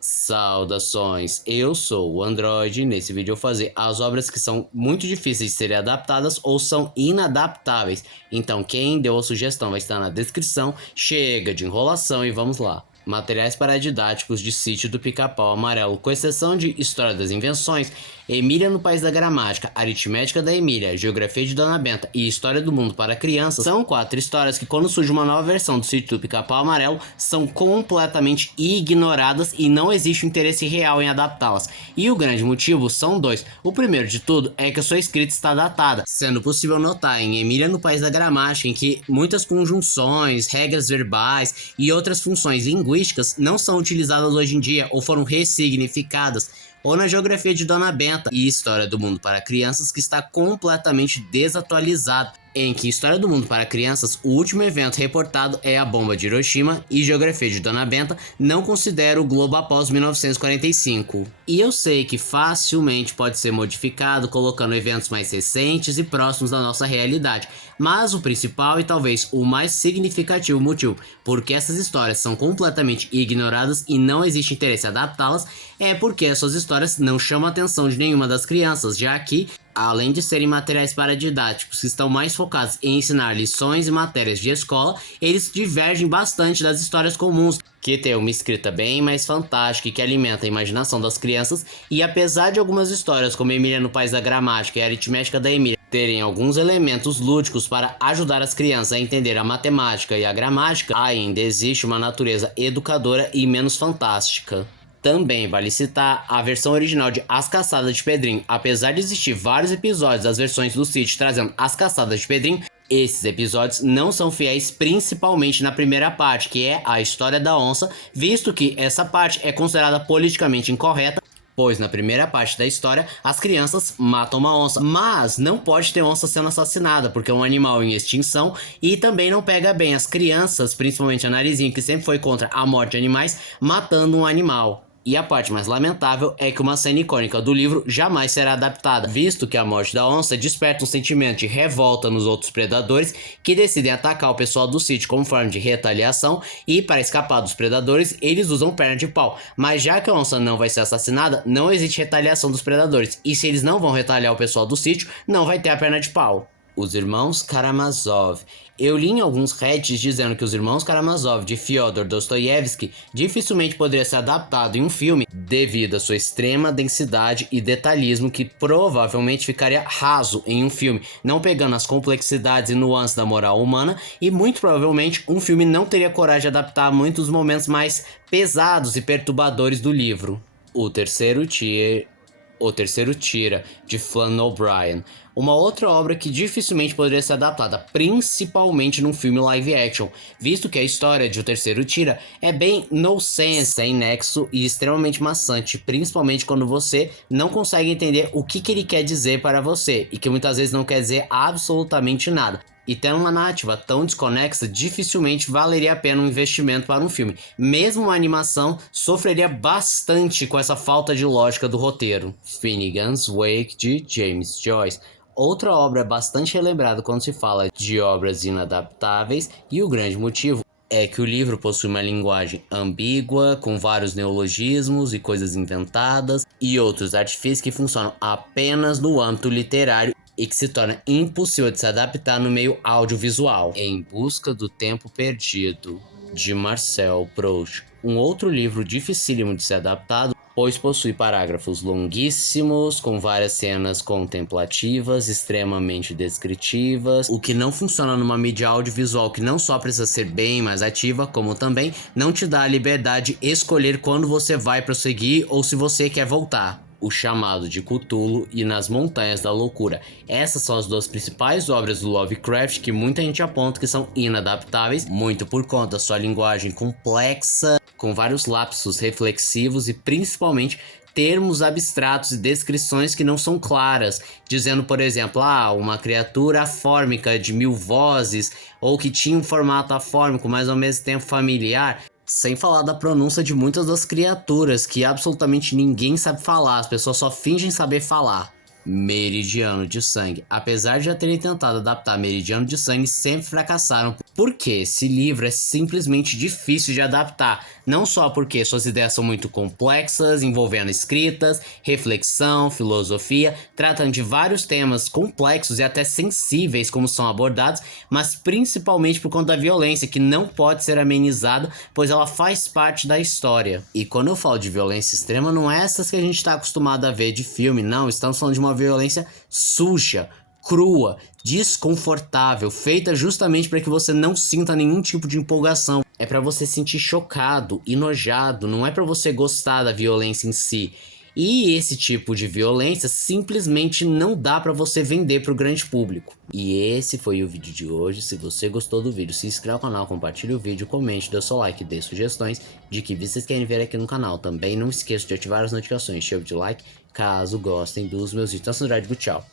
Saudações, eu sou o Android e nesse vídeo eu vou fazer as obras que são muito difíceis de serem adaptadas ou são inadaptáveis. Então quem deu a sugestão vai estar na descrição, chega de enrolação e vamos lá. Materiais paradidáticos de Sítio do Pica-Pau Amarelo, com exceção de História das Invenções, Emília no País da Gramática, Aritmética da Emília, Geografia de Dona Benta e História do Mundo para Crianças, são 4 histórias que quando surge uma nova versão do Sítio do Pica-Pau Amarelo, são completamente ignoradas e não existe um interesse real em adaptá-las. E o grande motivo são dois. O primeiro de tudo é que a sua escrita está datada, sendo possível notar em Emília no País da Gramática em que muitas conjunções, regras verbais e outras funções linguísticas não são utilizadas hoje em dia ou foram ressignificadas, ou na Geografia de Dona Benta e História do Mundo para Crianças, que está completamente desatualizado, em que História do Mundo para Crianças, o último evento reportado é a bomba de Hiroshima e Geografia de Dona Benta não considera o globo após 1945. E eu sei que facilmente pode ser modificado colocando eventos mais recentes e próximos da nossa realidade, mas o principal e talvez o mais significativo motivo por que essas histórias são completamente ignoradas e não existe interesse em adaptá-las é porque essas histórias não chamam a atenção de nenhuma das crianças, já que, além de serem materiais paradidáticos que estão mais focados em ensinar lições e matérias de escola, eles divergem bastante das histórias comuns, que tem uma escrita bem mais fantástica e que alimenta a imaginação das crianças, e apesar de algumas histórias como Emília no País da Gramática e a Aritmética da Emília terem alguns elementos lúdicos para ajudar as crianças a entender a matemática e a gramática, ainda existe uma natureza educadora e menos fantástica. Também vale citar a versão original de As Caçadas de Pedrinho. Apesar de existir vários episódios das versões do Sítio trazendo As Caçadas de Pedrinho, esses episódios não são fiéis principalmente na primeira parte, que é a história da onça, visto que essa parte é considerada politicamente incorreta, pois na primeira parte da história as crianças matam uma onça, mas não pode ter onça sendo assassinada porque é um animal em extinção e também não pega bem as crianças, principalmente a Narizinho, que sempre foi contra a morte de animais, matando um animal. E a parte mais lamentável é que uma cena icônica do livro jamais será adaptada, visto que a morte da onça desperta um sentimento de revolta nos outros predadores que decidem atacar o pessoal do sítio como forma de retaliação e, para escapar dos predadores, eles usam perna de pau. Mas já que a onça não vai ser assassinada, não existe retaliação dos predadores, e se eles não vão retaliar o pessoal do sítio, não vai ter a perna de pau. Os Irmãos Karamazov. Eu li em alguns reddits dizendo que Os Irmãos Karamazov de Fyodor Dostoiévski dificilmente poderia ser adaptado em um filme devido à sua extrema densidade e detalhismo que provavelmente ficaria raso em um filme, não pegando as complexidades e nuances da moral humana, e muito provavelmente um filme não teria coragem de adaptar muitos momentos mais pesados e perturbadores do livro. O Terceiro Tira, de Flann O'Brien. Uma outra obra que dificilmente poderia ser adaptada, principalmente num filme live action, visto que a história de O Terceiro Tira é bem nonsense, sem nexo e extremamente maçante, principalmente quando você não consegue entender o que ele quer dizer para você, e que muitas vezes não quer dizer absolutamente nada. E tendo uma narrativa tão desconexa, dificilmente valeria a pena um investimento para um filme. Mesmo uma animação sofreria bastante com essa falta de lógica do roteiro. Finnegan's Wake, de James Joyce. Outra obra bastante relembrada quando se fala de obras inadaptáveis, e o grande motivo é que o livro possui uma linguagem ambígua, com vários neologismos e coisas inventadas, e outros artifícios que funcionam apenas no âmbito literário e que se torna impossível de se adaptar no meio audiovisual. Em Busca do Tempo Perdido, de Marcel Proust. Um outro livro dificílimo de ser adaptado, pois possui parágrafos longuíssimos, com várias cenas contemplativas, extremamente descritivas, o que não funciona numa mídia audiovisual que não só precisa ser bem mais ativa, como também não te dá a liberdade de escolher quando você vai prosseguir ou se você quer voltar. O Chamado de Cthulhu e Nas Montanhas da Loucura. Essas são as duas principais obras do Lovecraft que muita gente aponta que são inadaptáveis, muito por conta da sua linguagem complexa, com vários lapsos reflexivos e principalmente termos abstratos e descrições que não são claras, dizendo, por exemplo, uma criatura afórmica de 1000 vozes, ou que tinha um formato afórmico, mas ao mesmo tempo familiar. Sem falar da pronúncia de muitas das criaturas, que absolutamente ninguém sabe falar, as pessoas só fingem saber falar. Meridiano de Sangue. Apesar de já terem tentado adaptar Meridiano de Sangue, sempre fracassaram, porque esse livro é simplesmente difícil de adaptar. Não só porque suas ideias são muito complexas, envolvendo escritas, reflexão, filosofia, tratam de vários temas complexos e até sensíveis como são abordados, mas principalmente por conta da violência, que não pode ser amenizada, pois ela faz parte da história. E quando eu falo de violência extrema, não é essas que a gente está acostumado a ver de filme, não, estamos falando de uma violência suja, crua, desconfortável, feita justamente para que você não sinta nenhum tipo de empolgação. É para você sentir chocado, enojado, não é para você gostar da violência em si. E esse tipo de violência simplesmente não dá para você vender para o grande público. E esse foi o vídeo de hoje. Se você gostou do vídeo, se inscreva no canal, compartilhe o vídeo, comente, dê seu like, dê sugestões de que vocês querem ver aqui no canal. Também não esqueça de ativar as notificações, chave de like, caso gostem dos meus vídeos. Então, tchau.